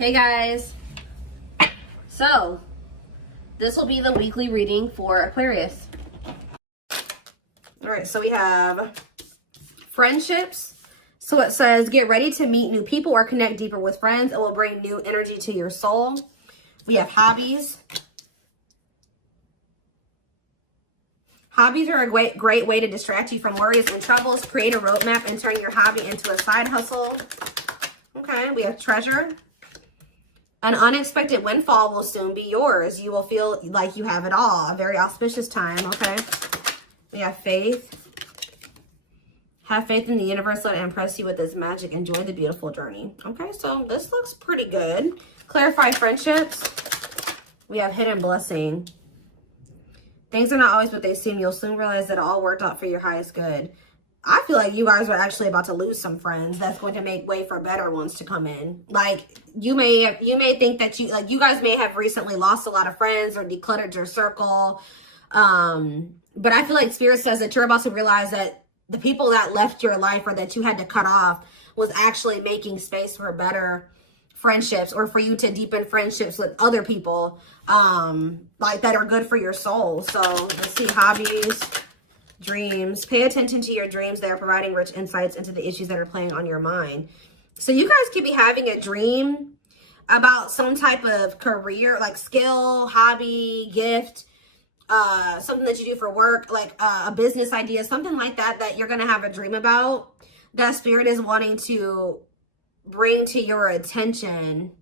Hey guys, so this will be the weekly reading for Aquarius. All right, so we have friendships. So it says, get ready to meet new people or connect deeper with friends. It will bring new energy to your soul. We have hobbies. Hobbies are a great way to distract you from worries and troubles. Create a roadmap and turn your hobby into a side hustle. Okay, we have treasure. An unexpected windfall will soon be yours. You will feel like you have it all. A very auspicious time, okay? We have faith. Have faith in the universe. Let it impress you with its magic. Enjoy the beautiful journey. Okay, so this looks pretty good. Clarify friendships. We have hidden blessing. Things are not always what they seem. You'll soon realize that it all worked out for your highest good. I feel like you guys are actually about to lose some friends. That's going to make way for better ones to come in. Like you may think that you guys may have recently lost a lot of friends or decluttered your circle. But I feel like Spirit says that you're about to realize that the people that left your life or that you had to cut off was actually making space for better friendships, or for you to deepen friendships with other people like that are good for your soul. So let's see, hobbies. Dreams. Pay attention to your dreams. They are providing rich insights into the issues that are playing on your mind. So you guys could be having a dream about some type of career, like skill, hobby, gift, something that you do for work, like a business idea, something like that, that you're going to have a dream about, that Spirit is wanting to bring to your attention.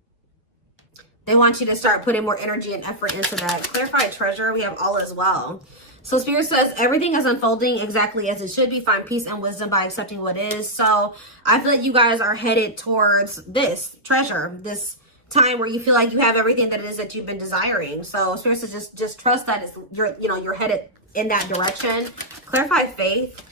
They want you to start putting more energy and effort into that. Clarify treasure. We have all as well. So Spirit says everything is unfolding exactly as it should be. Find peace and wisdom by accepting what is. So I feel like you guys are headed towards this treasure, this time where you feel like you have everything that it is that you've been desiring. So Spirit says just trust that you're headed in that direction. Clarify faith.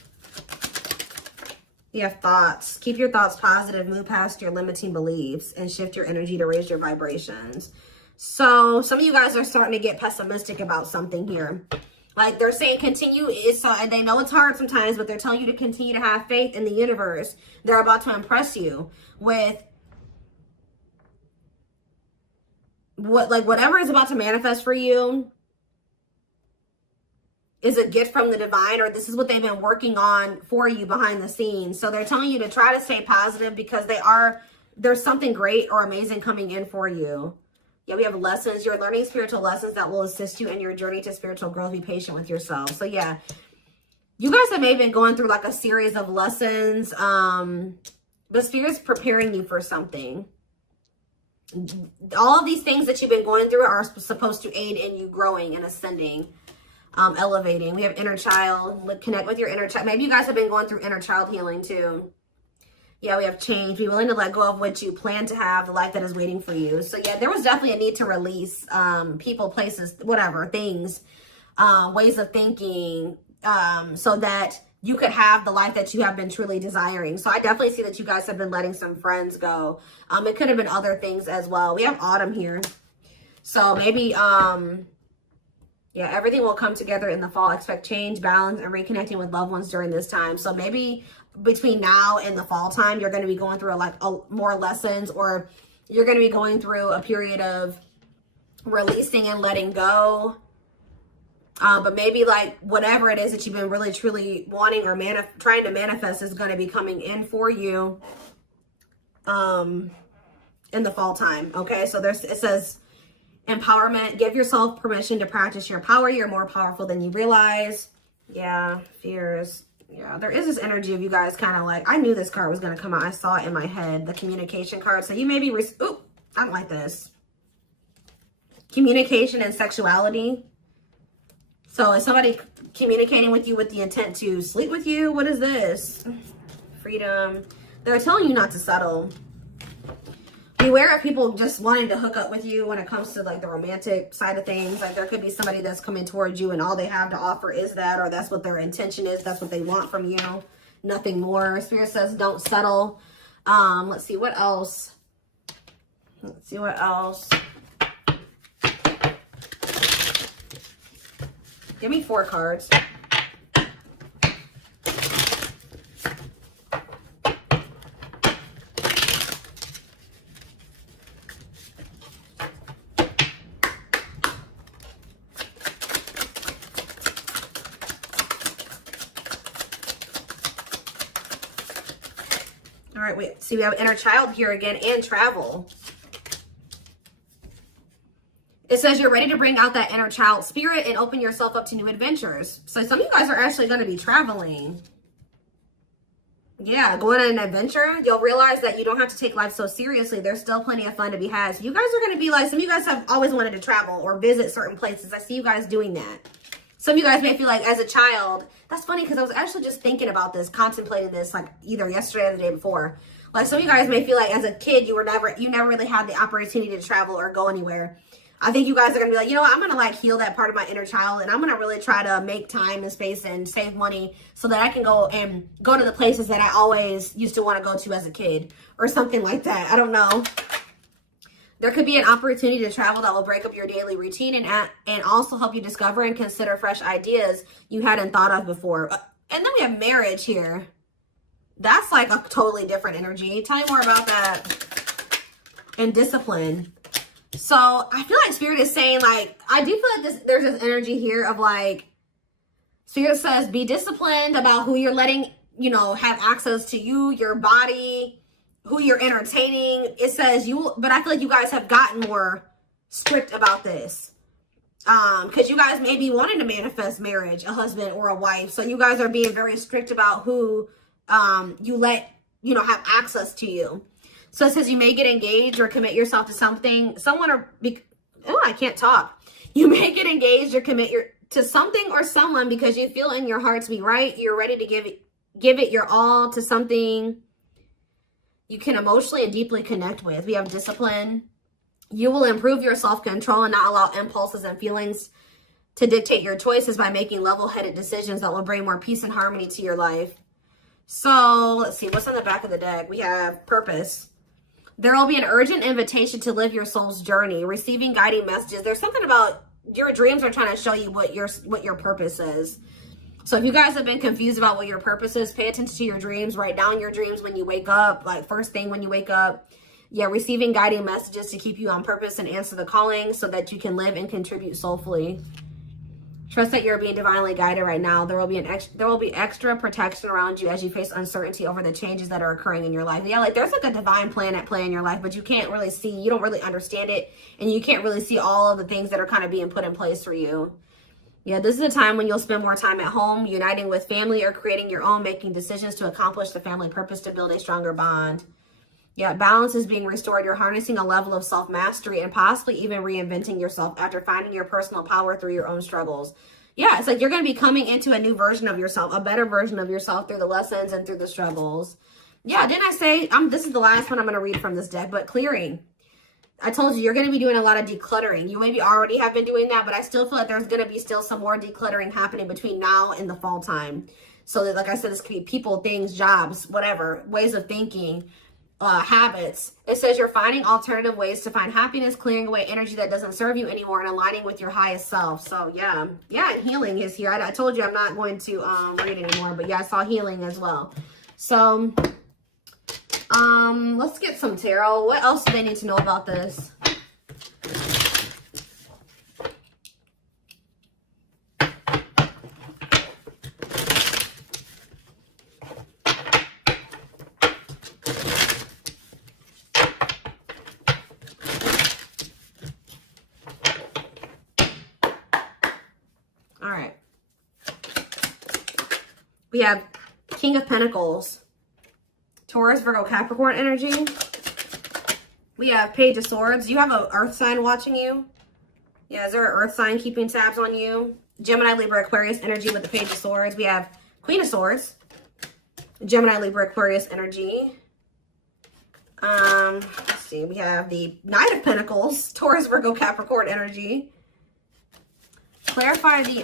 You have thoughts. Keep your thoughts positive. Move past your limiting beliefs and shift your energy to raise your vibrations. So some of you guys are starting to get pessimistic about something here. Like they're saying continue, and they know it's hard sometimes, but they're telling you to continue to have faith in the universe. They're about to impress you with whatever is about to manifest for you is a gift from the divine, or this is what they've been working on for you behind the scenes. So they're telling you to try to stay positive because there's something great or amazing coming in for you. Yeah, we have lessons. You're learning spiritual lessons that will assist you in your journey to spiritual growth. Be patient with yourself. So yeah, you guys have maybe been going through like a series of lessons. But Spirit's preparing you for something. All of these things that you've been going through are supposed to aid in you growing and ascending, elevating. We have inner child. Connect with your inner child. Maybe you guys have been going through inner child healing too. Yeah, we have change. Be willing to let go of what you plan to have, the life that is waiting for you. So yeah, there was definitely a need to release people, places, whatever, things, ways of thinking, so that you could have the life that you have been truly desiring. So I definitely see that you guys have been letting some friends go. It could have been other things as well. We have autumn here. So maybe, yeah, everything will come together in the fall. Expect change, balance, and reconnecting with loved ones during this time. So maybe between now and the fall time, you're going to be going through more lessons, or you're going to be going through a period of releasing and letting go. But maybe like whatever it is that you've been really truly wanting or trying to manifest is going to be coming in for you in the fall time. Okay, so it says empowerment. Give yourself permission to practice your power. You're more powerful than you realize. Yeah, fears. Yeah, there is this energy of you guys kind of like, I knew this card was going to come out. I saw it in my head, the communication card. So you may be, ooh, I don't like this. Communication and sexuality. So is somebody communicating with you with the intent to sleep with you? What is this? Freedom. They're telling you not to settle. Beware of people just wanting to hook up with you when it comes to like the romantic side of things. Like there could be somebody that's coming towards you and all they have to offer is that, or that's what their intention is. That's what they want from you. Nothing more. Spirit says don't settle. Let's see what else. Let's see what else. Give me 4 cards. right, wait. See, we have inner child here again and travel. It says you're ready to bring out that inner child spirit and open yourself up to new adventures. So some of you guys are actually going to be traveling. Yeah, going on an adventure. You'll realize that you don't have to take life so seriously. There's still plenty of fun to be had. So you guys are going to be like, some of you guys have always wanted to travel or visit certain places. I see you guys doing that. Some of you guys may feel like as a child, that's funny because I was actually just thinking about this, contemplating this like either yesterday or the day before. Like some of you guys may feel like as a kid, you never really had the opportunity to travel or go anywhere. I think you guys are going to be like, you know what, I'm going to like heal that part of my inner child and I'm going to really try to make time and space and save money so that I can go to the places that I always used to want to go to as a kid or something like that. I don't know. There could be an opportunity to travel that will break up your daily routine and also help you discover and consider fresh ideas you hadn't thought of before. And then we have marriage here. That's like a totally different energy. Tell me more about that. And discipline. So I feel like Spirit is saying, like, I do feel like there's this energy here of like, Spirit says, be disciplined about who you're letting, you know, have access to you, your body, who you're entertaining. It says but I feel like you guys have gotten more strict about this. Because you guys may be wanting to manifest marriage, a husband or a wife. So you guys are being very strict about who you let, you know, have access to you. So it says you may get engaged or commit yourself to something, I can't talk. You may get engaged or commit to something or someone because you feel in your heart to be right. You're ready to give it your all to something you can emotionally and deeply connect with. We have discipline. You will improve your self-control and not allow impulses and feelings to dictate your choices by making level-headed decisions that will bring more peace and harmony to your life. So let's see, what's on the back of the deck? We have purpose. There will be an urgent invitation to live your soul's journey, receiving guiding messages. There's something about your dreams are trying to show you what your purpose is. So if you guys have been confused about what your purpose is, pay attention to your dreams. Write down your dreams when you wake up, like first thing when you wake up. Yeah, receiving guiding messages to keep you on purpose and answer the calling so that you can live and contribute soulfully. Trust that you're being divinely guided right now. There will be extra protection around you as you face uncertainty over the changes that are occurring in your life. Yeah, like there's like a divine plan at play in your life, but you can't really see, you don't really understand it, and you can't really see all of the things that are kind of being put in place for you. Yeah, this is a time when you'll spend more time at home, uniting with family or creating your own, making decisions to accomplish the family purpose to build a stronger bond. Yeah, balance is being restored. You're harnessing a level of self-mastery and possibly even reinventing yourself after finding your personal power through your own struggles. Yeah, it's like you're going to be coming into a new version of yourself, a better version of yourself through the lessons and through the struggles. Yeah, didn't I say, this is the last one I'm going to read from this deck, but clearing. I told you, you're going to be doing a lot of decluttering. You maybe already have been doing that, but I still feel like there's going to be still some more decluttering happening between now and the fall time. So that, like I said, this could be people, things, jobs, whatever, ways of thinking, habits. It says you're finding alternative ways to find happiness, clearing away energy that doesn't serve you anymore, and aligning with your highest self. So yeah, and healing is here. I told you I'm not going to read anymore, but yeah, I saw healing as well. So let's get some tarot. What else do they need to know about this? All right. We have King of Pentacles, Taurus, Virgo, Capricorn energy. We have Page of Swords. You have an earth sign watching you. Yeah, is there an earth sign keeping tabs on you? Gemini, Libra, Aquarius energy with the Page of Swords. We have Queen of Swords, Gemini, Libra, Aquarius energy. Let's see. We have the Knight of Pentacles, Taurus, Virgo, Capricorn energy. Clarify the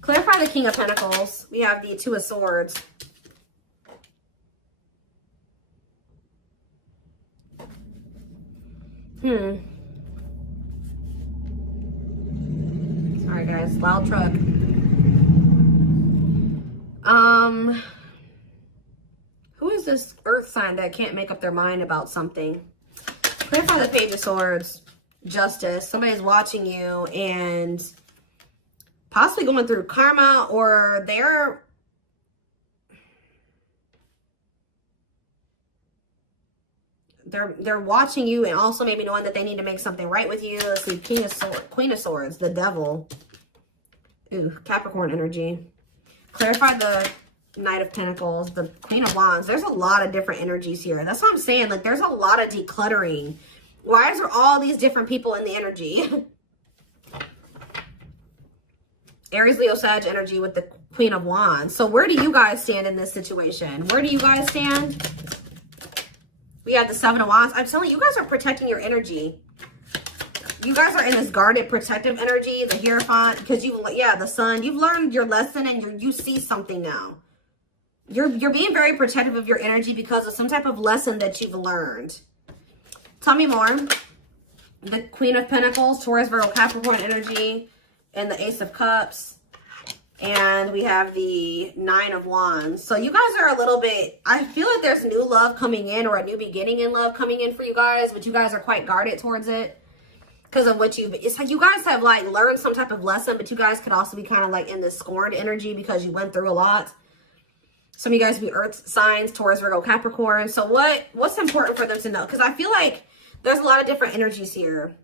clarify the King of Pentacles. We have the Two of Swords. Sorry guys, loud truck. Who is this earth sign that can't make up their mind about something? Clarify the Page of Swords. Justice. Somebody's watching you and possibly going through karma, or they're watching you and also maybe knowing that they need to make something right with you. Let's see, Queen of Swords, the Devil. Ooh, Capricorn energy. Clarify the Knight of Pentacles, the Queen of Wands. There's a lot of different energies here. That's what I'm saying. Like, there's a lot of decluttering. Why is there all these different people in the energy? Aries, Leo, Sag energy with the Queen of Wands. So where do you guys stand in this situation? Where do you guys stand? We have the Seven of Wands. I'm telling you, you guys are protecting your energy. You guys are in this guarded, protective energy. The Hierophant, because the Sun. You've learned your lesson and you see something now. You're being very protective of your energy because of some type of lesson that you've learned. Tell me more. The Queen of Pentacles, Taurus, Virgo, Capricorn energy, and the Ace of Cups. And we have the Nine of Wands. So you guys are a little bit, I feel like there's new love coming in, or a new beginning in love coming in for you guys, but you guys are quite guarded towards it because of what it's like you guys have like learned some type of lesson, but you guys could also be kind of like in this scorned energy because you went through a lot. Some of you guys be earth signs, Taurus, Virgo, Capricorn. So what's important for them to know? Because I feel like there's a lot of different energies here.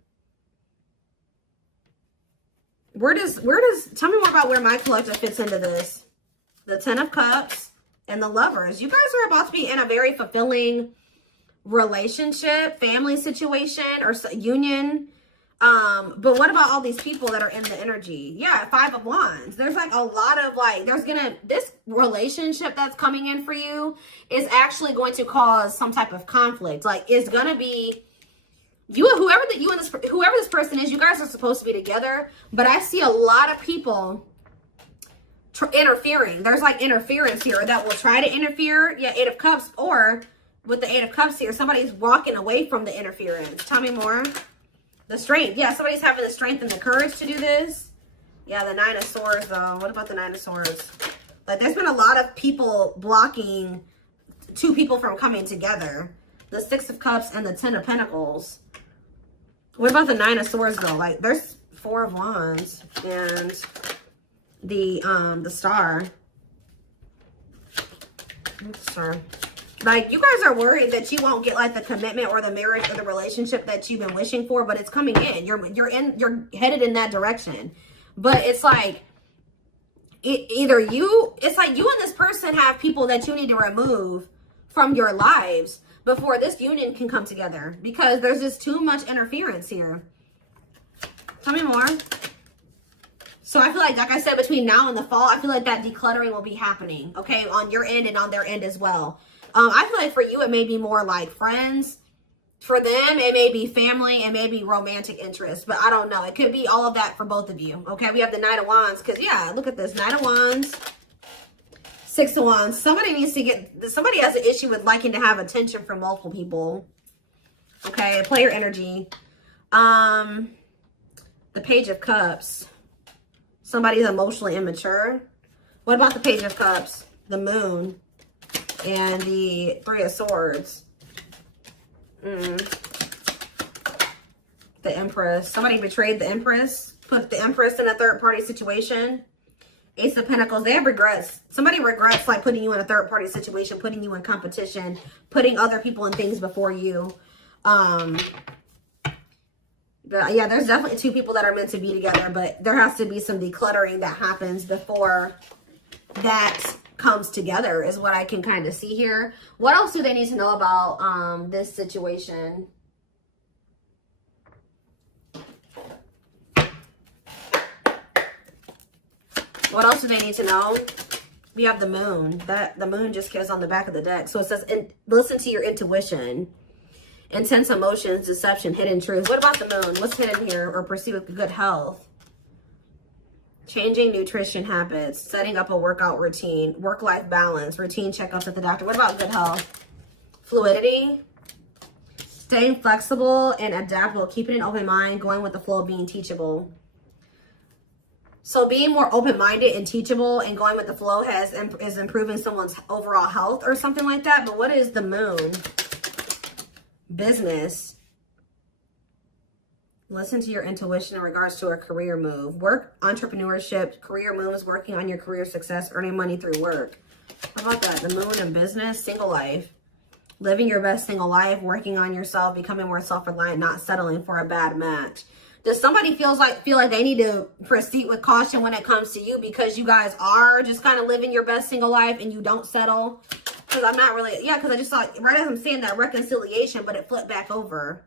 Where does, tell me more about where my collective fits into this. The Ten of Cups and the Lovers. You guys are about to be in a very fulfilling relationship, family situation, or union. But what about all these people that are in the energy? Yeah, Five of Wands. There's like a lot of like, this relationship that's coming in for you is actually going to cause some type of conflict. Like, it's going to be, whoever this person is, you guys are supposed to be together, but I see a lot of people interfering. There's like interference here that will try to interfere. Yeah, Eight of Cups, or with the Eight of Cups here, somebody's walking away from the interference. Tell me more. The strength. Yeah, somebody's having the strength and the courage to do this. Yeah, the Nine of Swords, though. What about the Nine of Swords? Like, there's been a lot of people blocking two people from coming together. The Six of Cups and the Ten of Pentacles. What about the Nine of Swords, though? Like, there's Four of Wands and the Star. Star. Like, you guys are worried that you won't get like the commitment or the marriage or the relationship that you've been wishing for, but it's coming in. You're headed in that direction. But it's like it's like you and this person have people that you need to remove from your lives before this union can come together, because there's just too much interference here. Tell me more. So I feel like I said, between now and the fall, I feel like that decluttering will be happening, okay, on your end and on their end as well. I feel like for you, it may be more like friends. For them, it may be family, and maybe romantic interest, but I don't know. It could be all of that for both of you, okay? We have the Knight of Wands, because, yeah, look at this. Knight of Wands, Six of Wands. Somebody has an issue with liking to have attention from multiple people, okay? Player energy. The Page of Cups. Somebody's emotionally immature. What about the Page of Cups? The Moon. And the Three of Swords. The Empress. Somebody betrayed the Empress. Put the Empress in a third-party situation. Ace of Pentacles. They have regrets. Somebody regrets like putting you in a third-party situation, putting you in competition, putting other people and things before you. But yeah, there's definitely two people that are meant to be together, but there has to be some decluttering that happens before that comes together, is what I can kind of see here. What else do they need to know about this situation? What else do they need to know? We have the Moon. The Moon just goes on the back of the deck. So it says, listen to your intuition. Intense emotions, deception, hidden truth. What about the Moon? What's hidden here? Or pursue with good health. Changing nutrition habits, setting up a workout routine, work-life balance, routine checkups at the doctor. What about good health? Fluidity, staying flexible and adaptable, keeping an open mind, going with the flow, being teachable. So being more open-minded and teachable and going with the flow is improving someone's overall health or something like that. But what is the Moon? Business. Listen to your intuition in regards to a career move. Work, entrepreneurship, career moves, working on your career success, earning money through work. How about that? The moon and business, single life. Living your best single life, working on yourself, becoming more self-reliant, not settling for a bad match. Does somebody feel like they need to proceed with caution when it comes to you because you guys are just kind of living your best single life and you don't settle? Because I'm not really, yeah, because I just saw, right as I'm saying that, reconciliation, but it flipped back over.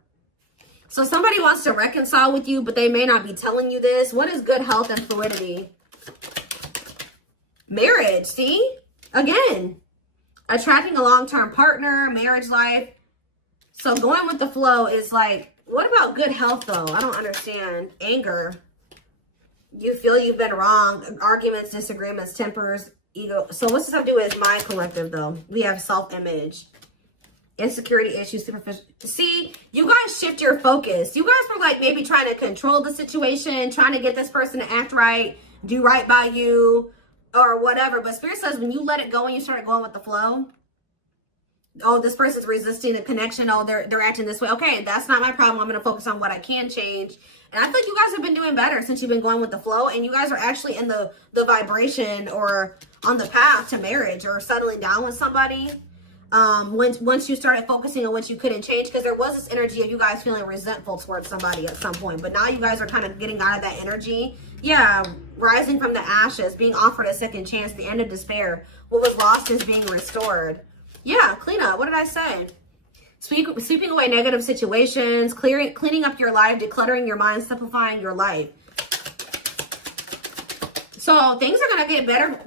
So somebody wants to reconcile with you, but they may not be telling you this. What is good health and fluidity? Marriage, see? Again, attracting a long-term partner, marriage life. So going with the flow is like, what about good health though? I don't understand. Anger. You feel you've been wrong. Arguments, disagreements, tempers, ego. So what's this have to do with my collective though? We have self-image. Insecurity issues, superficial. See, you guys shift your focus. You guys were like maybe trying to control the situation, trying to get this person to act right, do right by you, or whatever. But Spirit says when you let it go and you start going with the flow, oh, this person's resisting the connection. Oh, they're acting this way. Okay, that's not my problem. I'm going to focus on what I can change. And I think you guys have been doing better since you've been going with the flow. And you guys are actually in the vibration or on the path to marriage or settling down with somebody. Once you started focusing on what you couldn't change, because there was this energy of you guys feeling resentful towards somebody at some point, but now you guys are kind of getting out of that energy. Yeah, rising from the ashes, being offered a second chance, the end of despair. What was lost is being restored. Yeah, clean up. What did I say? Sweeping away negative situations, cleaning up your life, decluttering your mind, simplifying your life. So things are going to get better.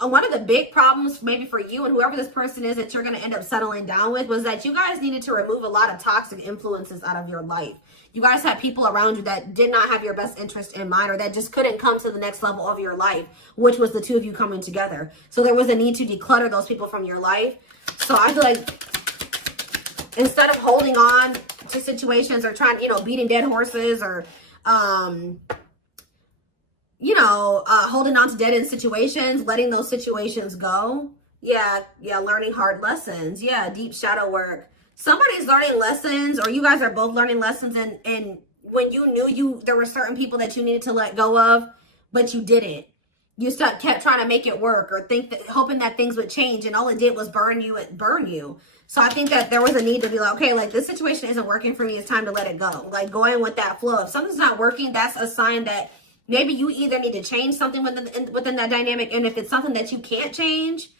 One of the big problems maybe for you and whoever this person is that you're going to end up settling down with was that you guys needed to remove a lot of toxic influences out of your life. You guys had people around you that did not have your best interest in mind or that just couldn't come to the next level of your life, which was the two of you coming together. So there was a need to declutter those people from your life. So I feel like instead of holding on to situations or trying, beating dead horses or, holding on to dead end situations, letting those situations go. Yeah, learning hard lessons. Yeah, deep shadow work. Somebody's learning lessons, or you guys are both learning lessons, and when you knew there were certain people that you needed to let go of, but you didn't. You kept trying to make it work or hoping that things would change, and all it did was burn you. So I think that there was a need to be like, okay, like this situation isn't working for me. It's time to let it go. Like going with that flow. If something's not working, that's a sign that maybe you either need to change something within that dynamic. And if it's something that you can't change,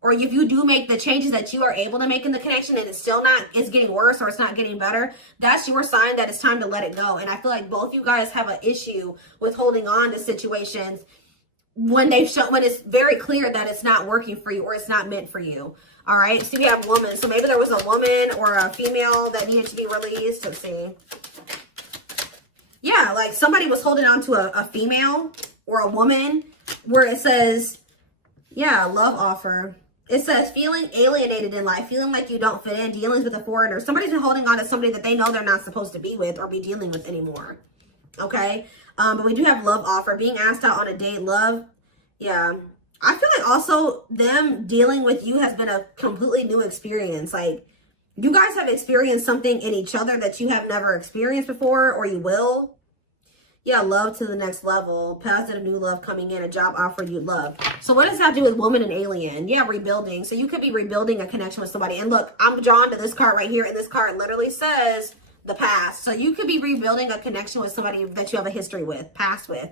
or if you do make the changes that you are able to make in the connection and it's getting worse or it's not getting better, that's your sign that it's time to let it go. And I feel like both you guys have an issue with holding on to situations when it's very clear that it's not working for you or it's not meant for you. All right. So we have woman. So maybe there was a woman or a female that needed to be released. Let's see. Yeah, like somebody was holding on to a female or a woman where it says, yeah, love offer. It says feeling alienated in life, feeling like you don't fit in, dealings with a foreigner. Somebody's been holding on to somebody that they know they're not supposed to be with or be dealing with anymore. Okay. But we do have love offer, being asked out on a date, love. Yeah. I feel like also them dealing with you has been a completely new experience. Like you guys have experienced something in each other that you have never experienced before, or you will. Yeah, love to the next level. Positive new love coming in, a job offer you love. So what does that do with woman and alien? Yeah, rebuilding. So you could be rebuilding a connection with somebody. And look, I'm drawn to this card right here. And this card literally says the past. So you could be rebuilding a connection with somebody that you have a history with, past with.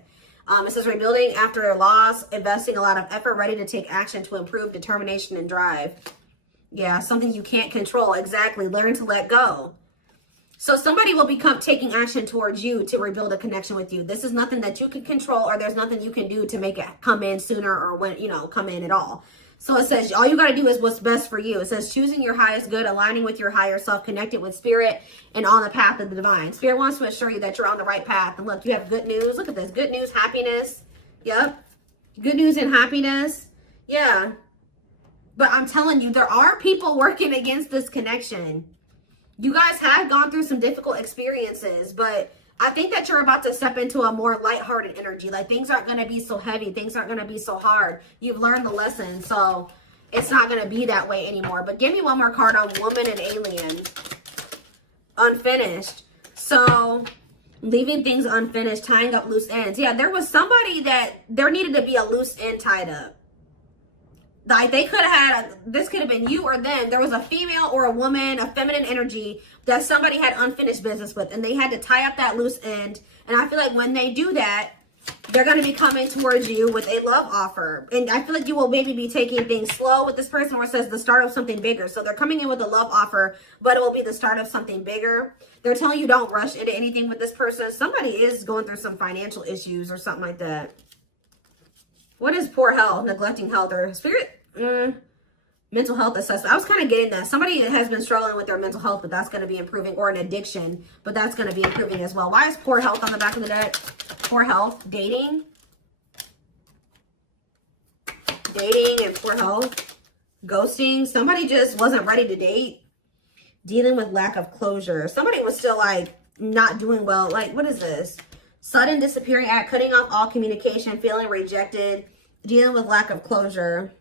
It says rebuilding after a loss, investing a lot of effort, ready to take action to improve, determination and drive. Yeah, something you can't control. Exactly. Learn to let go. So somebody will become taking action towards you to rebuild a connection with you. This is nothing that you can control, or there's nothing you can do to make it come in sooner or when, come in at all. So it says all you got to do is what's best for you. It says choosing your highest good, aligning with your higher self, connected with spirit, and on the path of the divine. Spirit wants to assure you that you're on the right path. And look, you have good news. Look at this. Good news, happiness. Yep. Good news and happiness. Yeah. But I'm telling you, there are people working against this connection. You guys have gone through some difficult experiences, but I think that you're about to step into a more lighthearted energy. Like things aren't going to be so heavy. Things aren't going to be so hard. You've learned the lesson, so it's not going to be that way anymore. But give me one more card on woman and alien. Unfinished. So leaving things unfinished, tying up loose ends. Yeah, there was somebody that there needed to be a loose end tied up. Like they could have had, this could have been you or them. There was a female or a woman, a feminine energy that somebody had unfinished business with, and they had to tie up that loose end. And I feel like when they do that, they're going to be coming towards you with a love offer. And I feel like you will maybe be taking things slow with this person, where it says the start of something bigger. So they're coming in with a love offer, but it will be the start of something bigger. They're telling you don't rush into anything with this person. Somebody is going through some financial issues or something like that. What is poor health, neglecting health, or spirit? Mental health assessment. I was kind of getting that. Somebody has been struggling with their mental health, but that's going to be improving, or an addiction, but that's going to be improving as well. Why is poor health on the back of the deck? Poor health, dating and poor health, ghosting. Somebody just wasn't ready to date, dealing with lack of closure. Somebody was still like not doing well. Like, what is this? Sudden disappearing act, cutting off all communication, feeling rejected, dealing with lack of closure,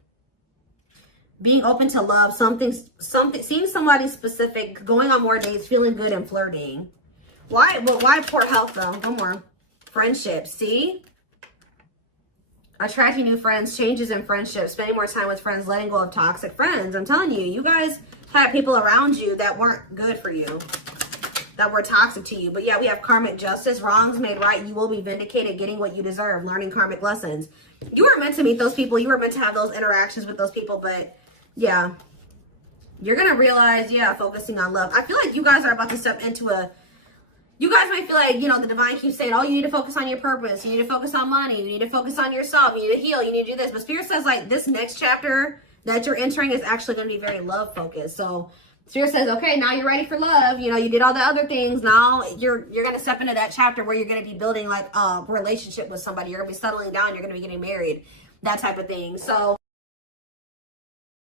being open to love, something, seeing somebody specific, going on more dates, feeling good, and flirting. Why poor health though? One more. Friendships. See? Attracting new friends, changes in friendships, spending more time with friends, letting go of toxic friends. I'm telling you, you guys had people around you that weren't good for you, that were toxic to you. But yeah, we have karmic justice, wrongs made right. You will be vindicated, getting what you deserve, learning karmic lessons. You were meant to meet those people. You were meant to have those interactions with those people. But yeah, you're going to realize, yeah, focusing on love. I feel like you guys are about to step into a, you guys might feel like, you know, the divine keeps saying, oh, you need to focus on your purpose. You need to focus on money. You need to focus on yourself. You need to heal. You need to do this. But Spirit says, like, this next chapter that you're entering is actually going to be very love focused. So Spirit says, okay, now you're ready for love. You know, you did all the other things. Now you're going to step into that chapter where you're going to be building like a relationship with somebody. You're going to be settling down. You're going to be getting married, that type of thing. So